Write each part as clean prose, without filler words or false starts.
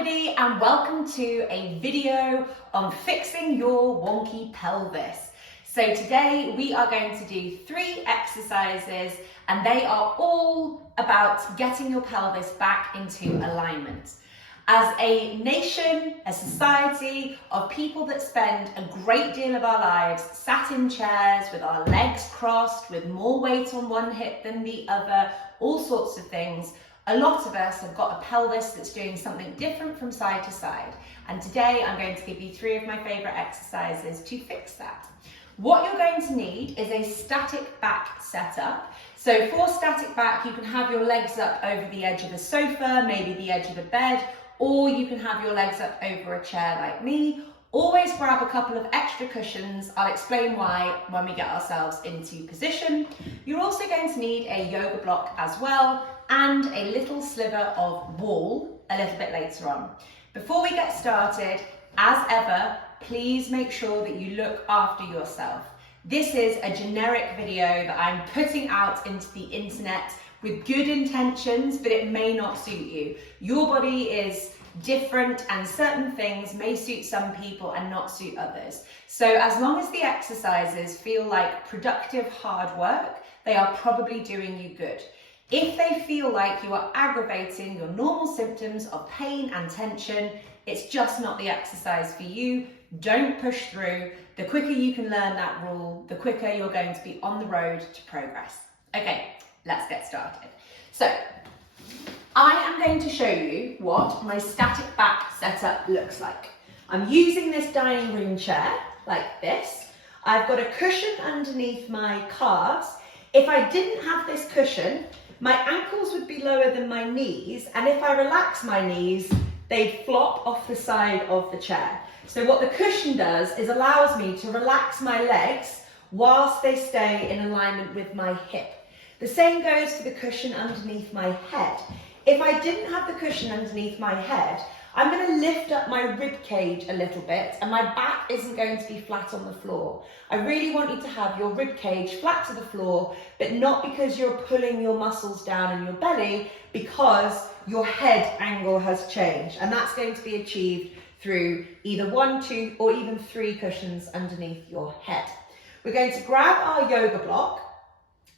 everybody, and welcome to a video on fixing your wonky pelvis. So today we are going to do 3 exercises and they are all about getting your pelvis back into alignment. As a nation, a society of people that spend a great deal of our lives sat in chairs with our legs crossed, with more weight on one hip than the other, all sorts of things, a lot of us have got a pelvis that's doing something different from side to side. And today I'm going to give you 3 of my favourite exercises to fix that. What you're going to need is a static back setup. So for static back, you can have your legs up over the edge of a sofa, maybe the edge of a bed, or you can have your legs up over a chair like me. Always grab a couple of extra cushions. I'll explain why when we get ourselves into position. You're also going to need a yoga block as well, and a little sliver of wall a little bit later on. Before we get started, as ever, please make sure that you look after yourself. This is a generic video that I'm putting out into the internet with good intentions, but it may not suit you. Your body is different and certain things may suit some people and not suit others. So as long as the exercises feel like productive hard work, they are probably doing you good. If they feel like you are aggravating your normal symptoms of pain and tension, it's just not the exercise for you. Don't push through. The quicker you can learn that rule, the quicker you're going to be on the road to progress. Okay, let's get started. So, I am going to show you what my static back setup looks like. I'm using this dining room chair like this. I've got a cushion underneath my calves. If I didn't have this cushion, my ankles would be lower than my knees, and if I relax my knees, they flop off the side of the chair. So what the cushion does is allows me to relax my legs whilst they stay in alignment with my hip. The same goes for the cushion underneath my head. If I didn't have the cushion underneath my head, I'm going to lift up my rib cage a little bit and my back isn't going to be flat on the floor. I really want you to have your rib cage flat to the floor, but not because you're pulling your muscles down in your belly, because your head angle has changed. And that's going to be achieved through either 1, 2, or even 3 cushions underneath your head. We're going to grab our yoga block.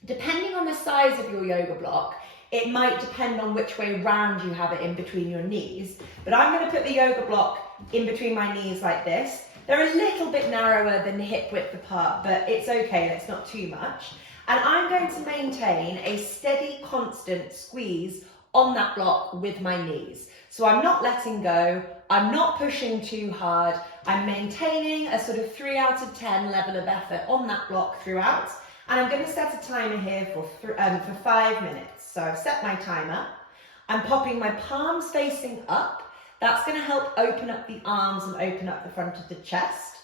Depending on the size of your yoga block, it might depend on which way round you have it in between your knees, but I'm going to put the yoga block in between my knees like this. They're a little bit narrower than hip width apart, but it's okay, that's not too much. And I'm going to maintain a steady, constant squeeze on that block with my knees. So I'm not letting go, I'm not pushing too hard, I'm maintaining a sort of 3 out of 10 level of effort on that block throughout. And I'm going to set a timer here for 5 minutes. So I've set my timer. I'm popping my palms facing up. That's going to help open up the arms and open up the front of the chest.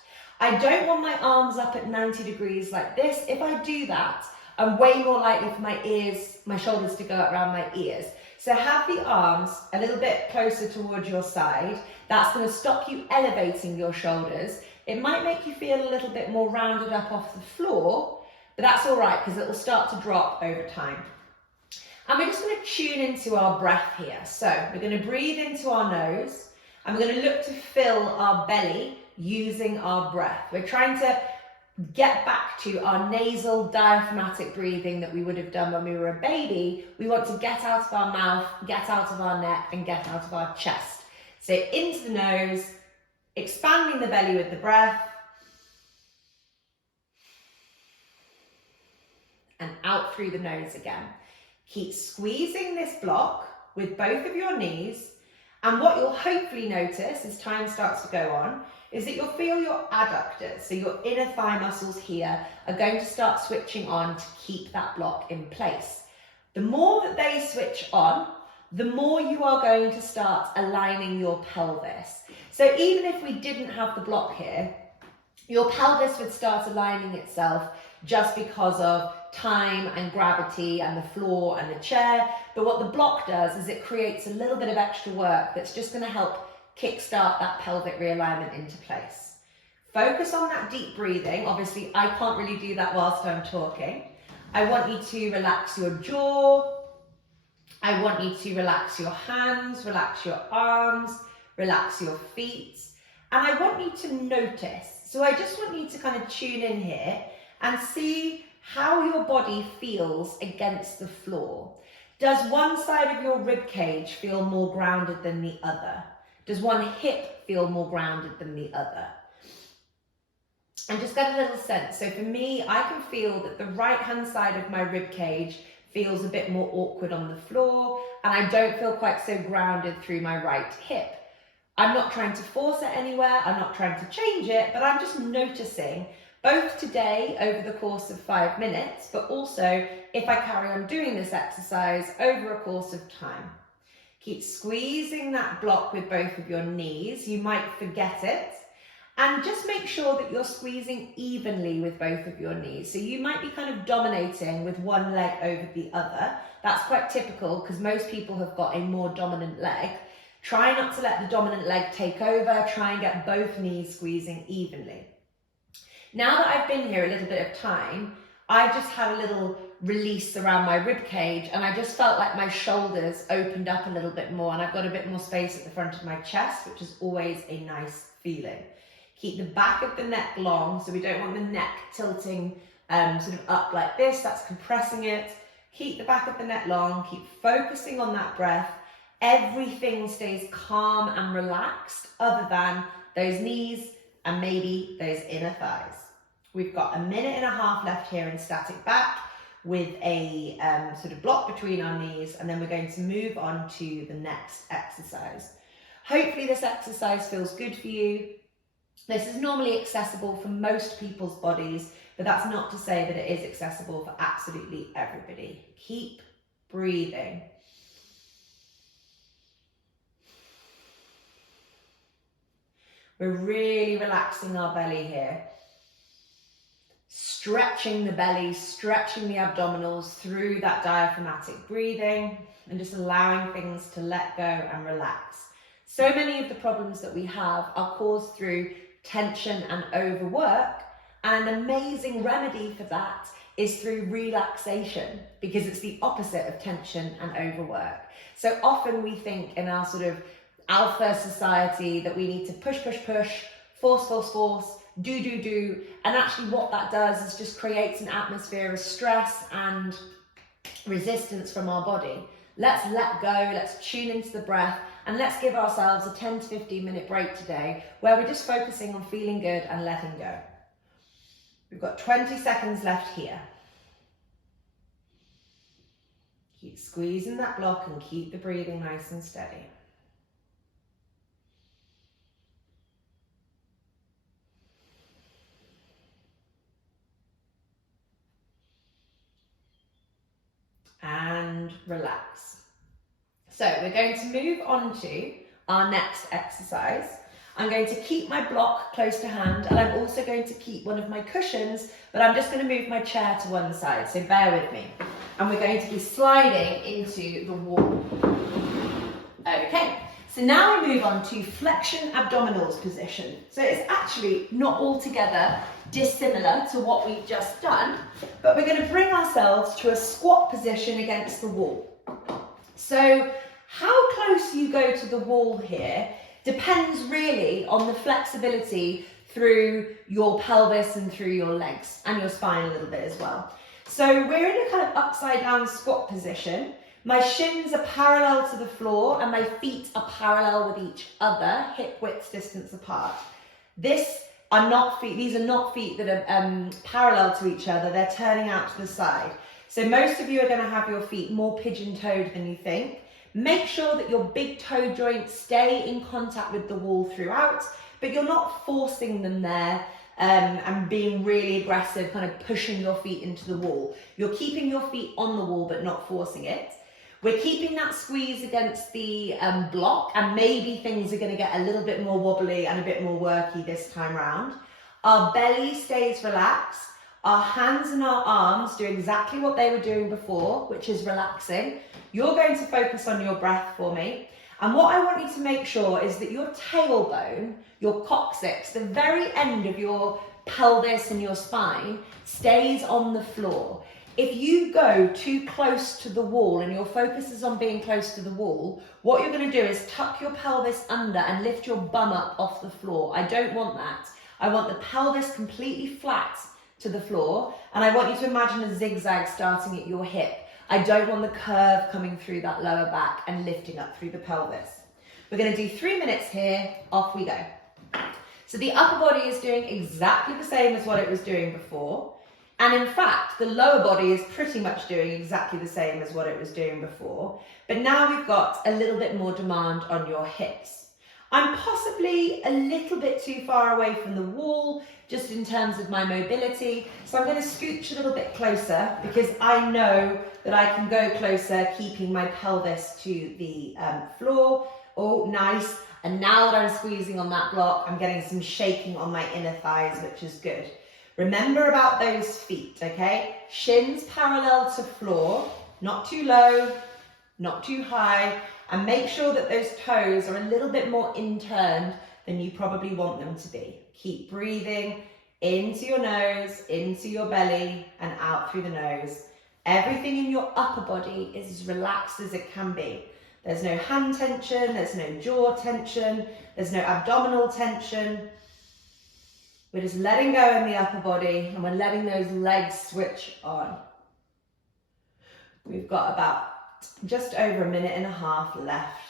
I don't want my arms up at 90 degrees like this. If I do that, I'm way more likely for my shoulders to go around my ears. So have the arms a little bit closer towards your side. That's going to stop you elevating your shoulders. It might make you feel a little bit more rounded up off the floor, but that's all right because it will start to drop over time. And we're just going to tune into our breath here. So we're going to breathe into our nose and we're going to look to fill our belly using our breath. We're trying to get back to our nasal diaphragmatic breathing that we would have done when we were a baby. We want to get out of our mouth, get out of our neck and get out of our chest. So into the nose, expanding the belly with the breath, and out through the nose again. Keep squeezing this block with both of your knees, and what you'll hopefully notice as time starts to go on is that you'll feel your adductors, so your inner thigh muscles here, are going to start switching on to keep that block in place. The more that they switch on, the more you are going to start aligning your pelvis. So even if we didn't have the block here, your pelvis would start aligning itself just because of time and gravity and the floor and the chair. But what the block does is it creates a little bit of extra work that's just going to help kickstart that pelvic realignment into place. Focus on that deep breathing. Obviously, I can't really do that whilst I'm talking. I want you to relax your jaw. I want you to relax your hands, relax your arms, relax your feet. And I want you to notice, so I just want you to kind of tune in here and see how your body feels against the floor. Does one side of your rib cage feel more grounded than the other? Does one hip feel more grounded than the other? And just get a little sense. So for me, I can feel that the right-hand side of my rib cage feels a bit more awkward on the floor, and I don't feel quite so grounded through my right hip. I'm not trying to force it anywhere, I'm not trying to change it, but I'm just noticing both today over the course of 5 minutes, but also if I carry on doing this exercise over a course of time. Keep squeezing that block with both of your knees. You might forget it. And just make sure that you're squeezing evenly with both of your knees. So you might be kind of dominating with one leg over the other. That's quite typical because most people have got a more dominant leg. Try not to let the dominant leg take over. Try and get both knees squeezing evenly. Now that I've been here a little bit of time, I just had a little release around my rib cage and I just felt like my shoulders opened up a little bit more and I've got a bit more space at the front of my chest, which is always a nice feeling. Keep the back of the neck long, so we don't want the neck tilting sort of up like this, that's compressing it. Keep the back of the neck long, keep focusing on that breath. Everything stays calm and relaxed other than those knees and maybe those inner thighs. We've got 1.5 minutes left here in static back with a sort of block between our knees, and then we're going to move on to the next exercise. Hopefully this exercise feels good for you. This is normally accessible for most people's bodies, but that's not to say that it is accessible for absolutely everybody. Keep breathing. We're really relaxing our belly here. Stretching the belly, stretching the abdominals through that diaphragmatic breathing and just allowing things to let go and relax. So many of the problems that we have are caused through tension and overwork, and an amazing remedy for that is through relaxation, because it's the opposite of tension and overwork. So often we think in our sort of alpha society that we need to push, force, do, and actually what that does is just creates an atmosphere of stress and resistance from our body. Let's let go, let's tune into the breath, and let's give ourselves a 10 to 15 minute break today where we're just focusing on feeling good and letting go. We've got 20 seconds left here. Keep squeezing that block and keep the breathing nice and steady. And relax. So we're going to move on to our next exercise. I'm going to keep my block close to hand, and I'm also going to keep one of my cushions, but I'm just going to move my chair to one side, so bear with me. And we're going to be sliding into the wall. Okay, so now we move on to flexion abdominals position. So it's actually not altogether dissimilar to what we've just done, but we're going to bring ourselves to a squat position against the wall. So how close you go to the wall here depends really on the flexibility through your pelvis and through your legs and your spine a little bit as well. So we're in a kind of upside down squat position. My shins are parallel to the floor and my feet are parallel with each other, hip width distance apart. These are not feet that are parallel to each other, they're turning out to the side. So most of you are going to have your feet more pigeon-toed than you think. Make sure that your big toe joints stay in contact with the wall throughout, but you're not forcing them there and being really aggressive, kind of pushing your feet into the wall. You're keeping your feet on the wall, but not forcing it. We're keeping that squeeze against the block, and maybe things are going to get a little bit more wobbly and a bit more worky this time round. Our belly stays relaxed. Our hands and our arms do exactly what they were doing before, which is relaxing. You're going to focus on your breath for me. And what I want you to make sure is that your tailbone, your coccyx, the very end of your pelvis and your spine stays on the floor. If you go too close to the wall and your focus is on being close to the wall, what you're going to do is tuck your pelvis under and lift your bum up off the floor. I don't want that. I want the pelvis completely flat to the floor, and I want you to imagine a zigzag starting at your hip. I don't want the curve coming through that lower back and lifting up through the pelvis. We're going to do 3 minutes here, off we go. So the upper body is doing exactly the same as what it was doing before. And in fact, the lower body is pretty much doing exactly the same as what it was doing before. But now we've got a little bit more demand on your hips. I'm possibly a little bit too far away from the wall, just in terms of my mobility. So I'm going to scooch a little bit closer because I know that I can go closer, keeping my pelvis to the floor. Oh, nice. And now that I'm squeezing on that block, I'm getting some shaking on my inner thighs, which is good. Remember about those feet, okay? Shins parallel to floor, not too low, not too high, and make sure that those toes are a little bit more inturned than you probably want them to be. Keep breathing into your nose, into your belly, and out through the nose. Everything in your upper body is as relaxed as it can be. There's no hand tension, there's no jaw tension, there's no abdominal tension. We're just letting go in the upper body, and we're letting those legs switch on. We've got about just over 1.5 minutes left.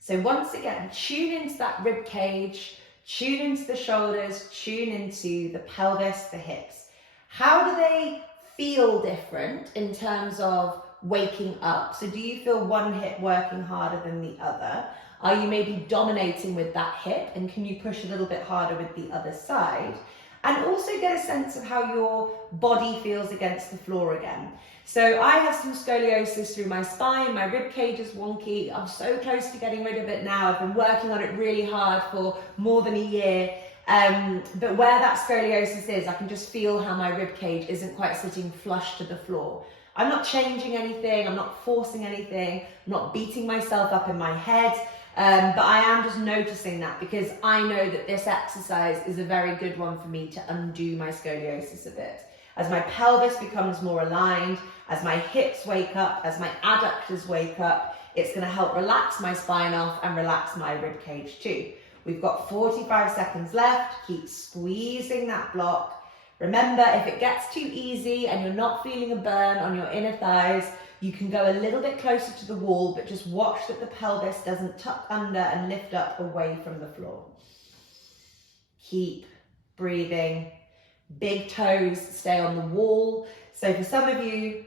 So once again, tune into that rib cage, tune into the shoulders, tune into the pelvis, the hips. How do they feel different in terms of waking up? So do you feel one hip working harder than the other? Are you maybe dominating with that hip, and can you push a little bit harder with the other side? And also get a sense of how your body feels against the floor again. So I have some scoliosis through my spine, my rib cage is wonky. I'm so close to getting rid of it now. I've been working on it really hard for more than a year. But where that scoliosis is, I can just feel how my rib cage isn't quite sitting flush to the floor. I'm not changing anything, I'm not forcing anything, I'm not beating myself up in my head. But I am just noticing that because I know that this exercise is a very good one for me to undo my scoliosis a bit. As my pelvis becomes more aligned, as my hips wake up, as my adductors wake up, it's going to help relax my spine off and relax my rib cage too. We've got 45 seconds left. Keep squeezing that block. Remember, if it gets too easy and you're not feeling a burn on your inner thighs, you can go a little bit closer to the wall, but just watch that the pelvis doesn't tuck under and lift up away from the floor. Keep breathing. Big toes stay on the wall. So for some of you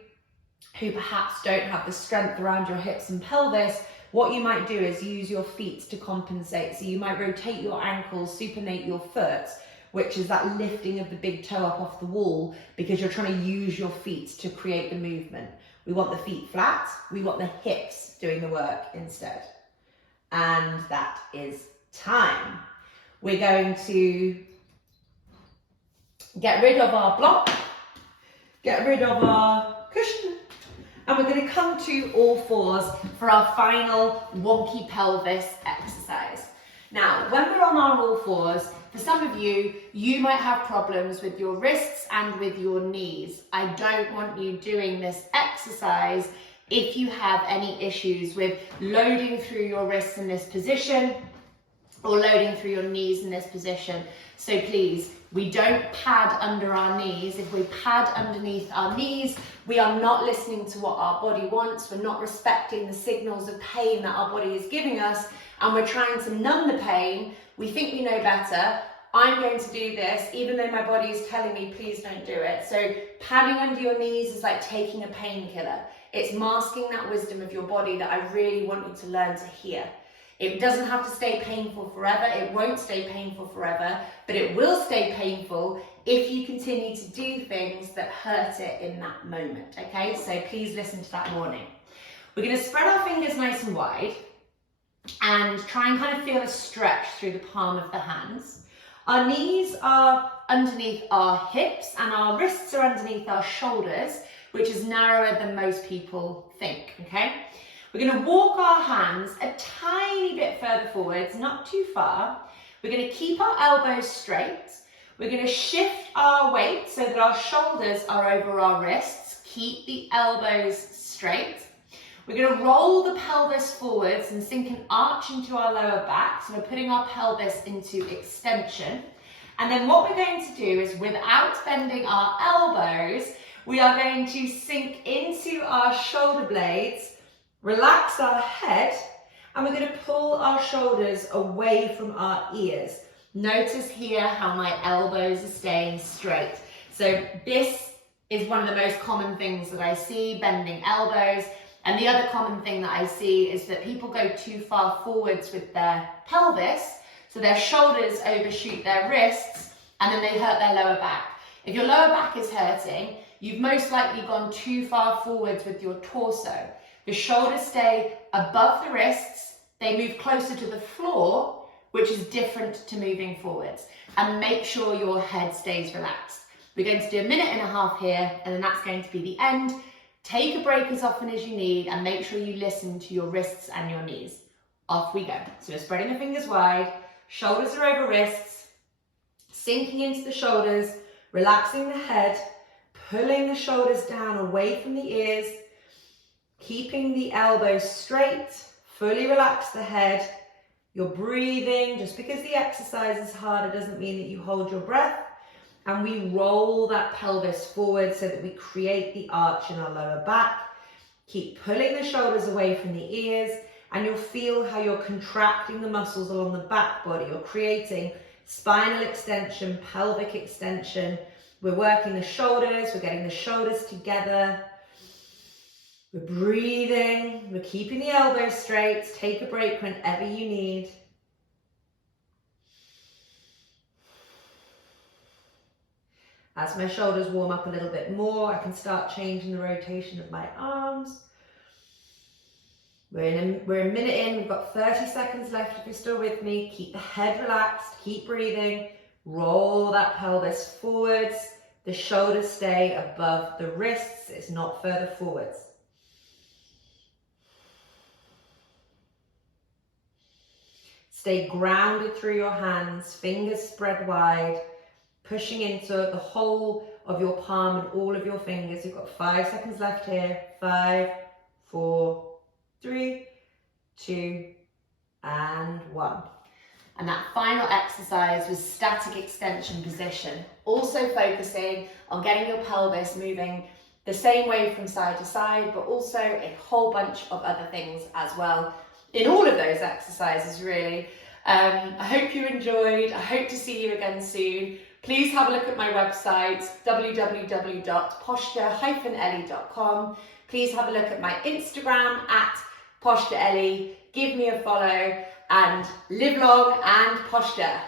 who perhaps don't have the strength around your hips and pelvis, what you might do is use your feet to compensate. So you might rotate your ankles, supinate your foot, which is that lifting of the big toe up off the wall, because you're trying to use your feet to create the movement. We want the feet flat, we want the hips doing the work instead. And that is time. We're going to get rid of our block, get rid of our cushion, and we're going to come to all fours for our final wonky pelvis exercise. Now, when we're on our all fours, for some of you, you might have problems with your wrists and with your knees. I don't want you doing this exercise if you have any issues with loading through your wrists in this position or loading through your knees in this position. So please, we don't pad under our knees. If we pad underneath our knees, we are not listening to what our body wants. We're not respecting the signals of pain that our body is giving us, and we're trying to numb the pain. We think we know better. I'm going to do this, even though my body is telling me, please don't do it. So padding under your knees is like taking a painkiller. It's masking that wisdom of your body that I really want you to learn to hear. It doesn't have to stay painful forever. It won't stay painful forever, but it will stay painful if you continue to do things that hurt it in that moment, okay? So please listen to that warning. We're gonna spread our fingers nice and wide and try and kind of feel a stretch through the palm of the hands. Our knees are underneath our hips and our wrists are underneath our shoulders, which is narrower than most people think, okay? We're going to walk our hands a tiny bit further forwards, not too far. We're going to keep our elbows straight. We're going to shift our weight so that our shoulders are over our wrists. Keep the elbows straight. We're going to roll the pelvis forwards and sink an arch into our lower back. So we're putting our pelvis into extension. And then what we're going to do is, without bending our elbows, we are going to sink into our shoulder blades, relax our head, and we're going to pull our shoulders away from our ears. Notice here how my elbows are staying straight. So this is one of the most common things that I see, bending elbows. And the other common thing that I see is that people go too far forwards with their pelvis, so their shoulders overshoot their wrists, and then they hurt their lower back. If your lower back is hurting, you've most likely gone too far forwards with your torso. The shoulders stay above the wrists, they move closer to the floor, which is different to moving forwards. And make sure your head stays relaxed. We're going to do 1.5 minutes here, and then that's going to be the end. Take a break as often as you need, and make sure you listen to your wrists and your knees. Off we go. So we're spreading the fingers wide, shoulders are over wrists, sinking into the shoulders, relaxing the head, pulling the shoulders down away from the ears, keeping the elbows straight, fully relax the head. You're breathing. Just because the exercise is hard, it doesn't mean that you hold your breath. And we roll that pelvis forward so that we create the arch in our lower back. Keep pulling the shoulders away from the ears, and you'll feel how you're contracting the muscles along the back body. You're creating spinal extension, pelvic extension. We're working the shoulders, we're getting the shoulders together. We're breathing, we're keeping the elbows straight. Take a break whenever you need. As my shoulders warm up a little bit more, I can start changing the rotation of my arms. We're a minute in, we've got 30 seconds left if you're still with me. Keep the head relaxed, keep breathing. Roll that pelvis forwards. The shoulders stay above the wrists, it's not further forwards. Stay grounded through your hands, fingers spread wide. Pushing into the whole of your palm and all of your fingers. You've got 5 seconds left here. 5, 4, 3, 2, and 1. And that final exercise was static extension position. Also focusing on getting your pelvis moving the same way from side to side, but also a whole bunch of other things as well in all of those exercises, really. I hope you enjoyed. I hope to see you again soon. Please have a look at my website, www.posture-ellie.com. Please have a look at my Instagram @PostureEllie. Give me a follow, and live long and posture.